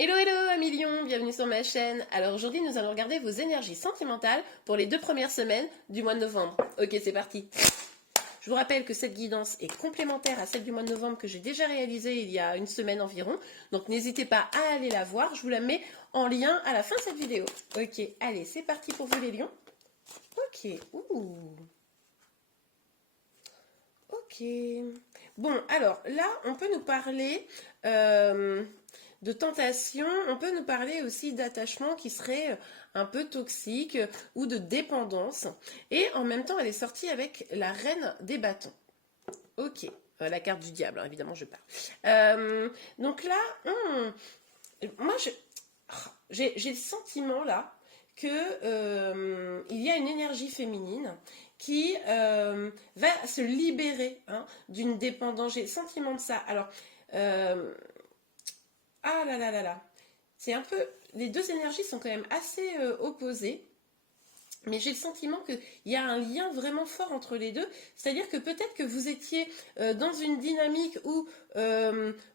Hello hello amis lions, bienvenue sur ma chaîne. Alors aujourd'hui nous allons regarder vos énergies sentimentales pour les 2 premières semaines du mois de novembre. Ok, c'est parti. Je vous rappelle que cette guidance est complémentaire à celle du mois de novembre que j'ai déjà réalisée il y a une semaine environ. Donc n'hésitez pas à aller la voir, je vous la mets en lien à la fin de cette vidéo. Ok, allez, c'est parti pour vous les lions. Ok, ouh. Ok. Bon, alors là, on peut nous parler de tentation, on peut nous parler aussi d'attachement qui serait un peu toxique ou de dépendance. Et en même temps, elle est sortie avec la reine des bâtons. Ok, la carte du diable, hein, évidemment, je parle. Donc là, moi, j'ai le sentiment là que il y a une énergie féminine qui va se libérer d'une dépendance. J'ai le sentiment de ça. Alors, ah là là là là, c'est un peu, les deux énergies sont quand même assez opposées. Mais j'ai le sentiment qu'il y a un lien vraiment fort entre les deux. C'est-à-dire que peut-être que vous étiez dans une dynamique où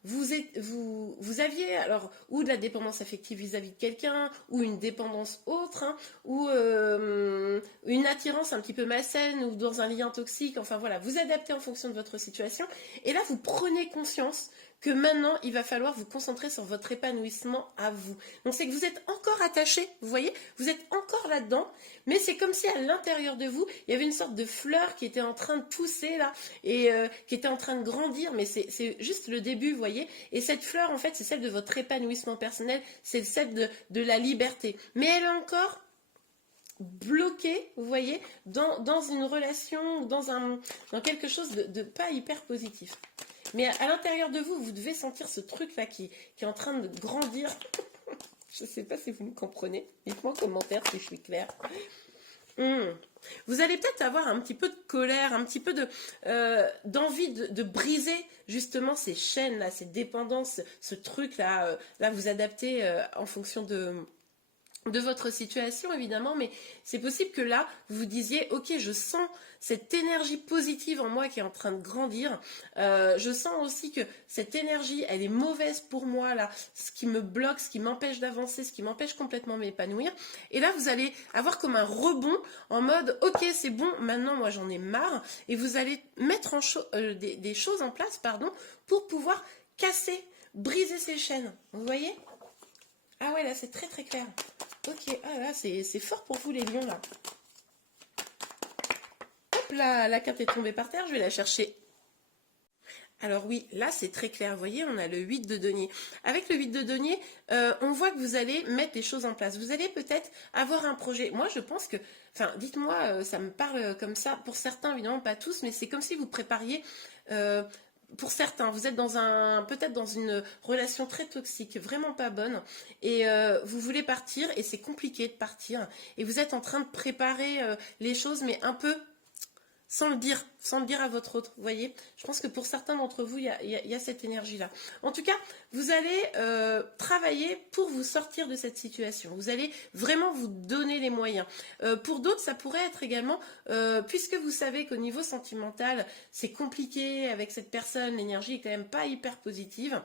vous aviez alors ou de la dépendance affective vis-à-vis de quelqu'un, ou une dépendance autre, ou une attirance un petit peu malsaine, ou dans un lien toxique. Enfin voilà, vous adaptez en fonction de votre situation. Et là, vous prenez conscience que maintenant, il va falloir vous concentrer sur votre épanouissement à vous. Donc c'est que vous êtes encore attaché, vous voyez, vous êtes encore là-dedans, mais c'est comme si à l'intérieur de vous, il y avait une sorte de fleur qui était en train de pousser là, et qui était en train de grandir, mais c'est juste le début, vous voyez. Et cette fleur, en fait, c'est celle de votre épanouissement personnel, c'est celle de la liberté. Mais elle est encore bloquée, vous voyez, dans une relation, dans quelque chose de pas hyper positif. Mais à l'intérieur de vous, vous devez sentir ce truc-là qui est en train de grandir. Je ne sais pas si vous me comprenez. Dites-moi en commentaire si je suis claire. Vous allez peut-être avoir un petit peu de colère, un petit peu d'envie de briser justement ces chaînes-là, ces dépendances, ce truc-là. Là, vous adaptez en fonction de votre situation évidemment, mais c'est possible que là vous vous disiez ok, je sens cette énergie positive en moi qui est en train de grandir, je sens aussi que cette énergie elle est mauvaise pour moi là, ce qui me bloque, ce qui m'empêche d'avancer, ce qui m'empêche complètement de m'épanouir, et là vous allez avoir comme un rebond en mode ok c'est bon, maintenant moi j'en ai marre, et vous allez mettre des choses en place pour pouvoir casser, briser ces chaînes, vous voyez. Ah ouais, là c'est très très clair. Ok, ah là c'est fort pour vous les lions là. Hop là, la carte est tombée par terre, je vais la chercher. Alors oui, là c'est très clair, vous voyez, on a le 8 de denier. Avec le 8 de denier, on voit que vous allez mettre les choses en place. Vous allez peut-être avoir un projet. Moi je pense que, enfin dites-moi, ça me parle comme ça, pour certains évidemment, pas tous, mais c'est comme si vous prépariez... pour certains, vous êtes peut-être dans une relation très toxique, vraiment pas bonne, et vous voulez partir, et c'est compliqué de partir, et vous êtes en train de préparer les choses, mais un peu sans le dire à votre autre, vous voyez. Je pense que pour certains d'entre vous, il y a cette énergie-là. En tout cas, vous allez travailler pour vous sortir de cette situation. Vous allez vraiment vous donner les moyens. Pour d'autres, ça pourrait être également, puisque vous savez qu'au niveau sentimental, c'est compliqué avec cette personne, l'énergie est quand même pas hyper positive.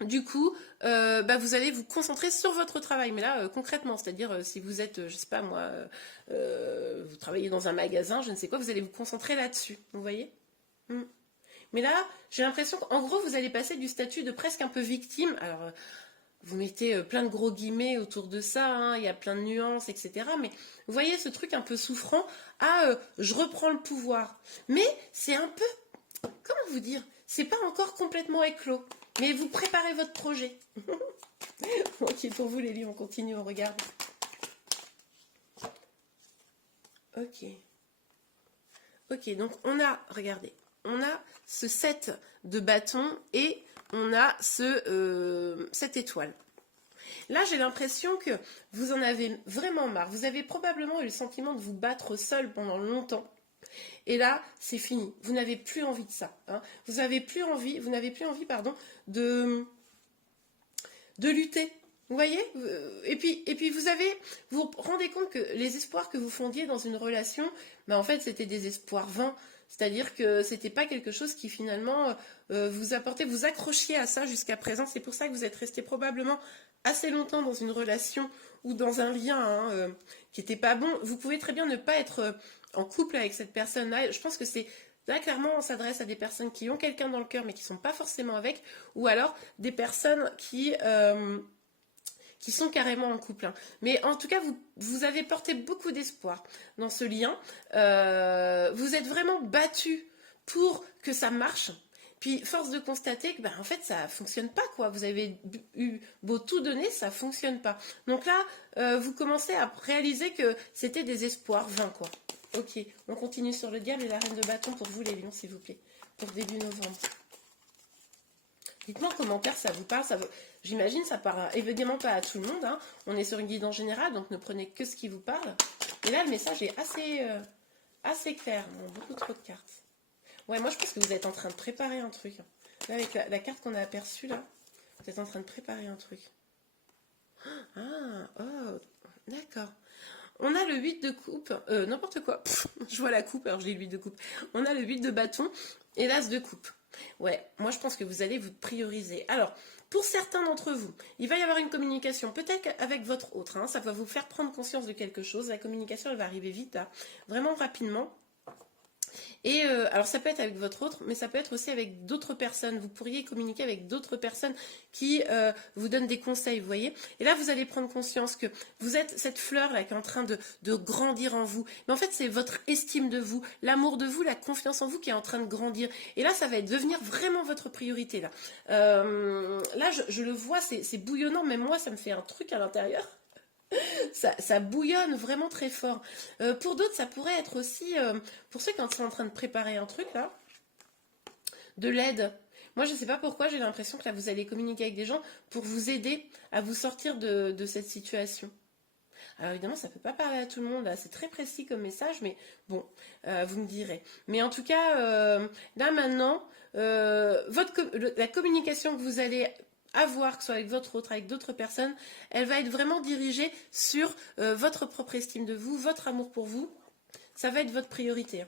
Du coup, vous allez vous concentrer sur votre travail, mais là concrètement, c'est-à-dire si vous êtes, je sais pas moi, vous travaillez dans un magasin, je ne sais quoi, vous allez vous concentrer là-dessus, vous voyez. Mais là, j'ai l'impression qu'en gros, vous allez passer du statut de presque un peu victime. Alors, vous mettez plein de gros guillemets autour de ça, il y a plein de nuances, etc. Mais vous voyez ce truc un peu souffrant, je reprends le pouvoir. Mais c'est un peu, comment vous dire, c'est pas encore complètement éclos. Mais vous préparez votre projet. Ok, pour vous les lions, on continue, on regarde. Ok. Ok, donc on a, regardez, on a ce 7 de bâton et on a cette étoile. Là, j'ai l'impression que vous en avez vraiment marre. Vous avez probablement eu le sentiment de vous battre seul pendant longtemps. Et là, c'est fini. Vous n'avez plus envie de ça. Vous n'avez plus envie, de lutter. Vous voyez. Et puis vous vous rendez compte que les espoirs que vous fondiez dans une relation, en fait, c'était des espoirs vains. C'est-à-dire que c'était pas quelque chose qui finalement vous apportait, vous accrochiez à ça jusqu'à présent. C'est pour ça que vous êtes resté probablement assez longtemps dans une relation ou dans un lien qui n'était pas bon. Vous pouvez très bien ne pas être en couple avec cette personne-là. Je pense que c'est là, clairement, on s'adresse à des personnes qui ont quelqu'un dans le cœur mais qui ne sont pas forcément avec, ou alors des personnes qui sont carrément en couple. Hein. Mais en tout cas, vous avez porté beaucoup d'espoir dans ce lien. Vous êtes vraiment battu pour que ça marche. Puis, force de constater que, en fait, ça fonctionne pas, quoi. Vous avez eu beau tout donner, ça fonctionne pas. Donc là, vous commencez à réaliser que c'était des espoirs vains, quoi. Ok, on continue sur le diable et la reine de bâton pour vous, les lions, s'il vous plaît, pour début novembre. Dites-moi en commentaire, ça vous parle, j'imagine ça parle évidemment pas à tout le monde. Hein. On est sur une guide en général, donc ne prenez que ce qui vous parle. Et là, le message est assez clair. Bon, beaucoup trop de cartes. Ouais, moi je pense que vous êtes en train de préparer un truc. Là, avec la carte qu'on a aperçue là, vous êtes en train de préparer un truc. Ah, oh, d'accord. On a le 8 de coupe, n'importe quoi. Pff, je vois la coupe, alors je dis le 8 de coupe. On a le 8 de bâton et l'as de coupe. Ouais, moi je pense que vous allez vous prioriser. Alors, pour certains d'entre vous, il va y avoir une communication, peut-être avec votre autre. Hein, ça va vous faire prendre conscience de quelque chose. La communication, elle va arriver vite, là, vraiment rapidement. Et alors ça peut être avec votre autre, mais ça peut être aussi avec d'autres personnes. Vous pourriez communiquer avec d'autres personnes qui vous donnent des conseils, vous voyez. Et là, vous allez prendre conscience que vous êtes cette fleur-là qui est en train de grandir en vous. Mais en fait, c'est votre estime de vous, l'amour de vous, la confiance en vous qui est en train de grandir. Et là, ça va devenir vraiment votre priorité. Là, je le vois, c'est bouillonnant. Même moi, ça me fait un truc à l'intérieur. Ça bouillonne vraiment très fort. Pour d'autres, ça pourrait être aussi, pour ceux qui sont en train de préparer un truc là, de l'aide. Moi, je ne sais pas pourquoi, j'ai l'impression que là, vous allez communiquer avec des gens pour vous aider à vous sortir de cette situation. Alors évidemment, ça ne peut pas parler à tout le monde, là, c'est très précis comme message, mais bon, vous me direz. Mais en tout cas, là maintenant, la communication que vous allez avoir, que ce soit avec votre autre, avec d'autres personnes, elle va être vraiment dirigée sur votre propre estime de vous, votre amour pour vous. Ça va être votre priorité.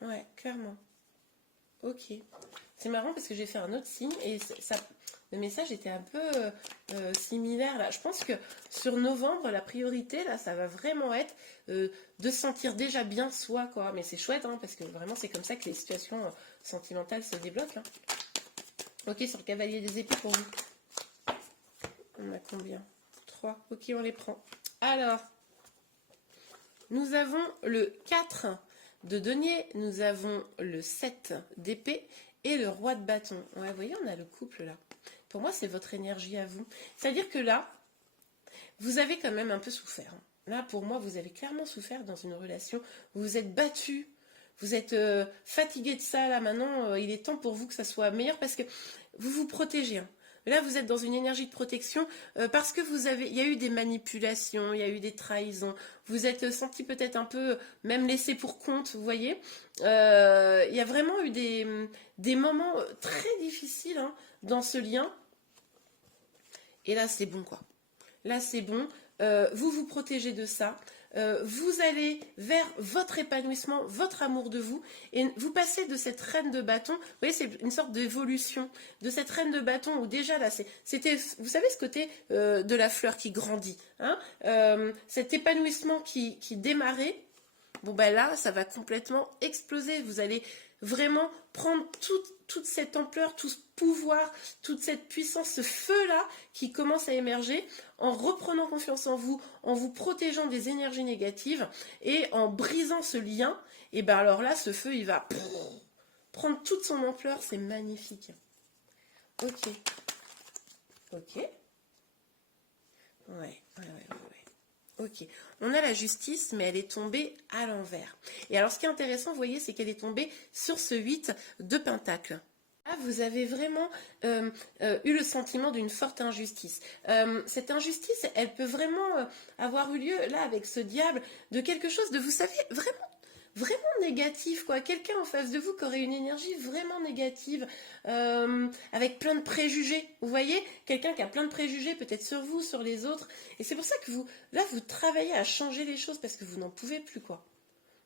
Ouais, clairement. Ok. C'est marrant parce que j'ai fait un autre signe et le message était un peu similaire là. Je pense que sur novembre, la priorité là, ça va vraiment être de se sentir déjà bien soi, quoi. Mais c'est chouette, hein, parce que vraiment c'est comme ça que les situations sentimentales se débloquent. Hein. Ok, sur le cavalier des épées pour vous. On a combien? 3. Ok, on les prend. Alors, nous avons le 4 de denier, nous avons le 7 d'épée et le roi de bâton. Ouais, vous voyez, on a le couple là. Pour moi, c'est votre énergie à vous. C'est-à-dire que là, vous avez quand même un peu souffert. Là, pour moi, vous avez clairement souffert dans une relation. Vous vous êtes battu. Vous êtes fatigué de ça. Là, maintenant, il est temps pour vous que ça soit meilleur parce que vous vous protégez. Hein. Là, vous êtes dans une énergie de protection parce que il y a eu des manipulations, il y a eu des trahisons. Vous êtes senti peut-être un peu même laissé pour compte, vous voyez. Il y a vraiment eu des moments très difficiles hein, dans ce lien. Et là, c'est bon, quoi. Là, c'est bon. Vous vous protégez de ça. Vous allez vers votre épanouissement, votre amour de vous, et vous passez de cette reine de bâton, vous voyez, c'est une sorte d'évolution, de cette reine de bâton où déjà là, c'était, vous savez ce côté de la fleur qui grandit, hein, cet épanouissement qui démarrait, bon ben là, ça va complètement exploser, vous allez vraiment prendre toute cette ampleur, tout ce pouvoir, toute cette puissance, ce feu-là qui commence à émerger en reprenant confiance en vous protégeant des énergies négatives et en brisant ce lien. Et bien alors là, ce feu, il va prendre toute son ampleur. C'est magnifique. Ok. Ok. Ouais. Ok, on a la justice, mais elle est tombée à l'envers. Et alors, ce qui est intéressant, vous voyez, c'est qu'elle est tombée sur ce 8 de pentacles. Là, vous avez vraiment eu le sentiment d'une forte injustice. Cette injustice, elle peut vraiment avoir eu lieu, là, avec ce diable, de quelque chose de, vous savez, vraiment négatif, quoi. Quelqu'un en face de vous qui aurait une énergie vraiment négative, avec plein de préjugés. Vous voyez, quelqu'un qui a plein de préjugés, peut-être sur vous, sur les autres. Et c'est pour ça que vous travaillez à changer les choses parce que vous n'en pouvez plus, quoi.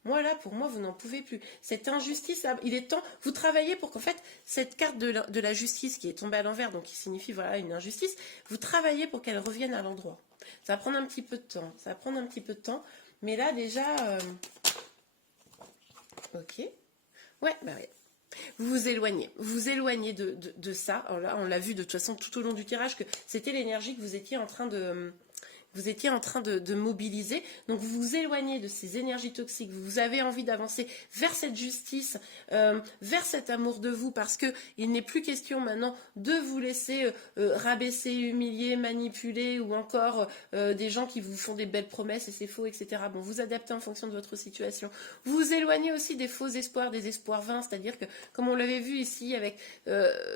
Moi, là, pour moi, vous n'en pouvez plus. Cette injustice, là, il est temps, vous travaillez pour qu'en fait, cette carte de la justice qui est tombée à l'envers, donc qui signifie, voilà, une injustice, vous travaillez pour qu'elle revienne à l'endroit. Ça va prendre un petit peu de temps, ça va prendre un petit peu de temps, mais là, déjà, ok, ouais, bah ouais. Vous vous éloignez de ça. Alors là, on l'a vu de toute façon tout au long du tirage que c'était l'énergie que vous étiez en train de mobiliser. Donc vous vous éloignez de ces énergies toxiques. Vous avez envie d'avancer vers cette justice, vers cet amour de vous, parce que il n'est plus question maintenant de vous laisser rabaisser, humilier, manipuler, ou encore des gens qui vous font des belles promesses et c'est faux, etc. Bon, vous adaptez en fonction de votre situation. Vous vous éloignez aussi des faux espoirs, des espoirs vains, c'est-à-dire que, comme on l'avait vu ici avec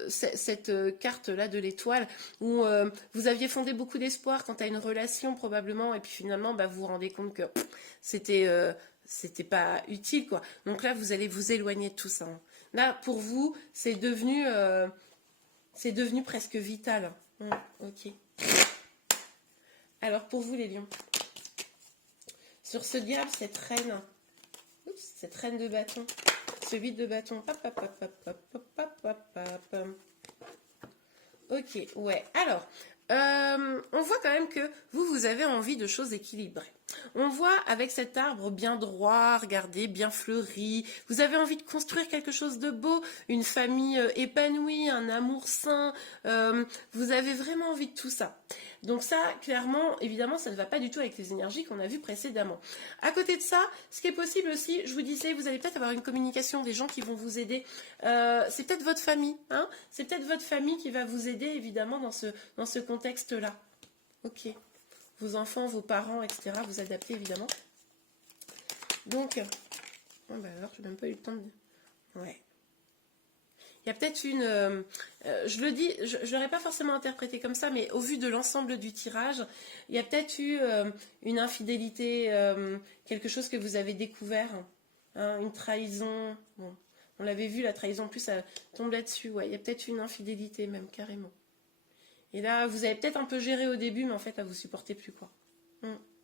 cette carte-là de l'étoile, où vous aviez fondé beaucoup d'espoir quant à une relation probablement, et puis finalement bah, vous vous rendez compte que c'était pas utile, quoi. Donc là vous allez vous éloigner de tout ça, hein. Là pour vous c'est devenu presque vital, hein. Ok. Alors pour vous les lions, sur ce diable, cette reine de bâton, ce 8 de bâton, ok, ouais, alors on voit quand même que vous avez envie de choses équilibrées. On voit avec cet arbre bien droit, regardez, bien fleuri, vous avez envie de construire quelque chose de beau, une famille épanouie, un amour sain, vous avez vraiment envie de tout ça. Donc ça, clairement, évidemment, ça ne va pas du tout avec les énergies qu'on a vues précédemment. À côté de ça, ce qui est possible aussi, je vous disais, vous allez peut-être avoir une communication, des gens qui vont vous aider. C'est peut-être votre famille, hein, c'est peut-être votre famille qui va vous aider, évidemment, dans ce contexte-là. Ok. Vos enfants, vos parents, etc. Vous adaptez, évidemment. Donc, oh bah alors, je n'ai même pas eu le temps de... Ouais. Il y a peut-être une... je le dis, je ne l'aurais pas forcément interprété comme ça, mais au vu de l'ensemble du tirage, il y a peut-être eu une infidélité, quelque chose que vous avez découvert, hein, une trahison. Bon, on l'avait vu, la trahison, en plus, ça tombe là-dessus. Ouais, il y a peut-être une infidélité, même, carrément. Et là, vous avez peut-être un peu géré au début, mais en fait, là, vous ne supportez plus, quoi.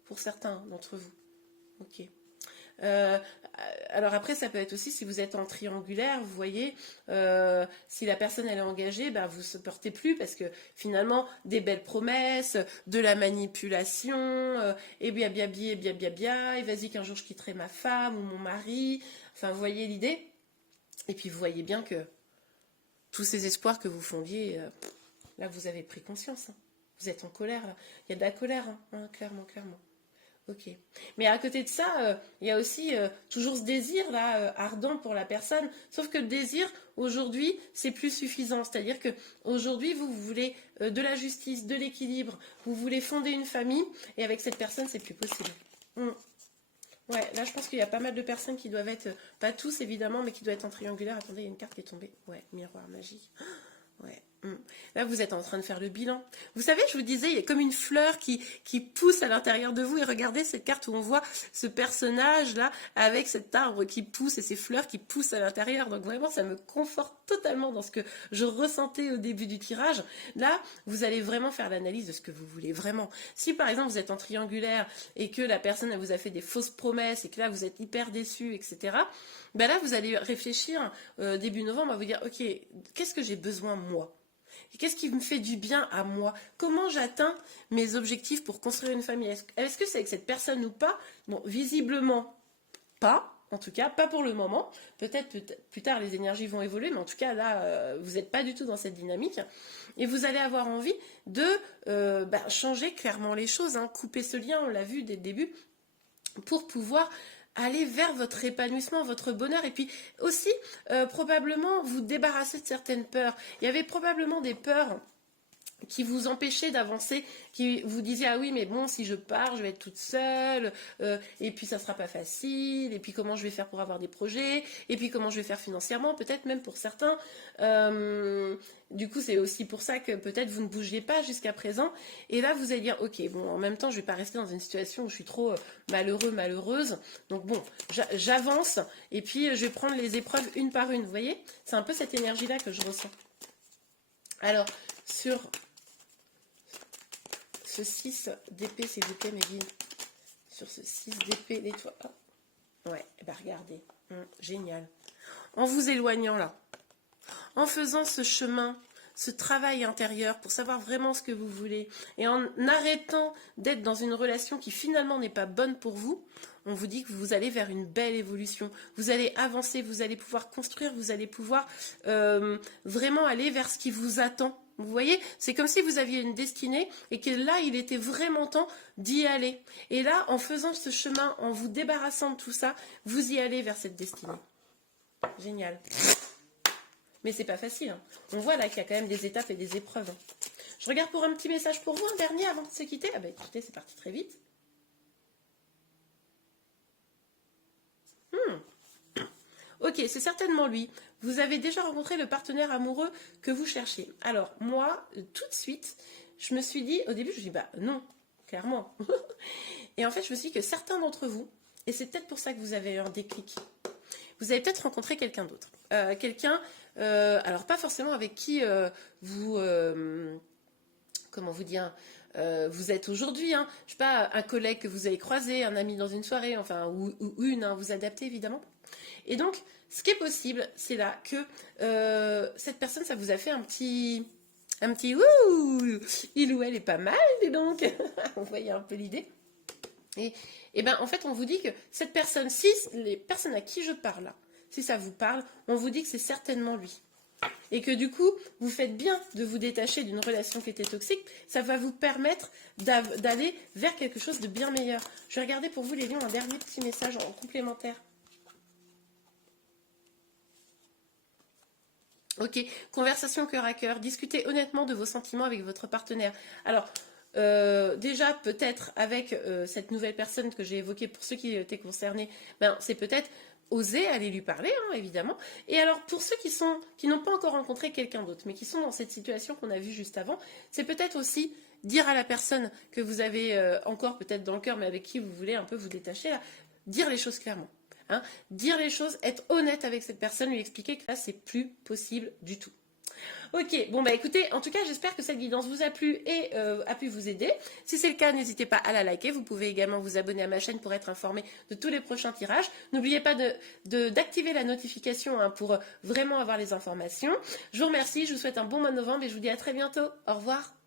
Pour certains d'entre vous. Ok. Alors après, ça peut être aussi si vous êtes en triangulaire, vous voyez, si la personne elle est engagée, ben, vous ne supportez plus parce que finalement, des belles promesses, de la manipulation, et bien, et vas-y qu'un jour je quitterai ma femme ou mon mari. Enfin, vous voyez l'idée. Et puis vous voyez bien que tous ces espoirs que vous fondiez, là vous avez pris conscience, hein. Vous êtes en colère là. Il y a de la colère, hein, clairement, clairement. Ok. Mais à côté de ça, il y a aussi toujours ce désir là ardent pour la personne. Sauf que le désir aujourd'hui, c'est plus suffisant. C'est-à-dire que aujourd'hui, vous voulez de la justice, de l'équilibre. Vous voulez fonder une famille, et avec cette personne, c'est plus possible. Ouais, là, je pense qu'il y a pas mal de personnes qui doivent être, pas tous évidemment, mais qui doivent être en triangulaire. Attendez, il y a une carte qui est tombée. Ouais, miroir magique. Ouais. Là, vous êtes en train de faire le bilan. Vous savez, je vous disais, il y a comme une fleur qui pousse à l'intérieur de vous. Et regardez cette carte où on voit ce personnage-là avec cet arbre qui pousse et ces fleurs qui poussent à l'intérieur. Donc vraiment, ça me conforte totalement dans ce que je ressentais au début du tirage. Là, vous allez vraiment faire l'analyse de ce que vous voulez vraiment. Si par exemple, vous êtes en triangulaire et que la personne elle vous a fait des fausses promesses et que là, vous êtes hyper déçu, etc., ben là, vous allez réfléchir début novembre à vous dire, ok, qu'est-ce que j'ai besoin moi ? Qu'est-ce qui me fait du bien à moi? Comment j'atteins mes objectifs pour construire une famille? Est-ce que c'est avec cette personne ou pas? Bon, visiblement pas. En tout cas, pas pour le moment. Peut-être plus tard, les énergies vont évoluer, mais en tout cas, là, vous n'êtes pas du tout dans cette dynamique. Et vous allez avoir envie de changer clairement les choses, hein, couper ce lien, on l'a vu dès le début, pour pouvoir aller vers votre épanouissement, votre bonheur, et puis aussi probablement vous débarrasser de certaines peurs. Il y avait probablement des peurs qui vous empêchaient d'avancer, qui vous disiez ah oui mais bon si je pars je vais être toute seule, et puis ça sera pas facile, et puis comment je vais faire pour avoir des projets, et puis comment je vais faire financièrement, peut-être même pour certains. Du coup c'est aussi pour ça que peut-être vous ne bougiez pas jusqu'à présent, et là vous allez dire ok bon en même temps je vais pas rester dans une situation où je suis trop malheureuse, donc bon j'avance, et puis je vais prendre les épreuves une par une, vous voyez, c'est un peu cette énergie là que je ressens. Alors sur ce 6 d'épée, s'il vous plaît, Mehdi. Sur ce 6 d'épée, l'étoile. Ouais, bah regardez, génial. En vous éloignant là, en faisant ce chemin, ce travail intérieur pour savoir vraiment ce que vous voulez, et en arrêtant d'être dans une relation qui finalement n'est pas bonne pour vous, on vous dit que vous allez vers une belle évolution. Vous allez avancer, vous allez pouvoir construire, vous allez pouvoir vraiment aller vers ce qui vous attend. Vous voyez, c'est comme si vous aviez une destinée et que là, il était vraiment temps d'y aller. Et là, en faisant ce chemin, en vous débarrassant de tout ça, vous y allez vers cette destinée. Génial. Mais c'est pas facile, hein. On voit là qu'il y a quand même des étapes et des épreuves, hein. Je regarde pour un petit message pour vous, un dernier avant de se quitter. Ah bah écoutez, c'est parti très vite. Ok, c'est certainement lui. Vous avez déjà rencontré le partenaire amoureux que vous cherchez. Alors, moi, tout de suite, je me suis dit, au début, je me suis dit, bah non, clairement. Et en fait, je me suis dit que certains d'entre vous, et c'est peut-être pour ça que vous avez eu un déclic, vous avez peut-être rencontré quelqu'un d'autre. Quelqu'un, alors pas forcément avec qui vous, comment vous dire, vous êtes aujourd'hui, hein. Je sais pas, un collègue que vous avez croisé, un ami dans une soirée, enfin, ou une, hein, vous adaptez évidemment. Et donc, ce qui est possible, c'est là que cette personne, ça vous a fait un petit ouh, il ou elle est pas mal, dis donc. Vous voyez un peu l'idée. Et ben, en fait, on vous dit que cette personne, si les personnes à qui je parle là, si ça vous parle, on vous dit que c'est certainement lui. Et que du coup, vous faites bien de vous détacher d'une relation qui était toxique. Ça va vous permettre d'aller vers quelque chose de bien meilleur. Je vais regarder pour vous, les lions, un dernier petit message en complémentaire. Ok, conversation cœur à cœur. Discutez honnêtement de vos sentiments avec votre partenaire. Alors, déjà, peut-être avec cette nouvelle personne que j'ai évoquée, pour ceux qui étaient concernés, ben, c'est peut-être oser aller lui parler, hein, évidemment. Et alors, pour ceux qui n'ont pas encore rencontré quelqu'un d'autre, mais qui sont dans cette situation qu'on a vue juste avant, c'est peut-être aussi dire à la personne que vous avez encore peut-être dans le cœur, mais avec qui vous voulez un peu vous détacher, là, dire les choses clairement. Hein, dire les choses, être honnête avec cette personne, lui expliquer que là, c'est plus possible du tout. Ok, bon bah écoutez, en tout cas j'espère que cette guidance vous a plu et a pu vous aider. Si c'est le cas, n'hésitez pas à la liker. Vous pouvez également vous abonner à ma chaîne pour être informé de tous les prochains tirages. N'oubliez pas d'activer la notification, hein, pour vraiment avoir les informations. Je vous remercie, je vous souhaite un bon mois de novembre et je vous dis à très bientôt. Au revoir.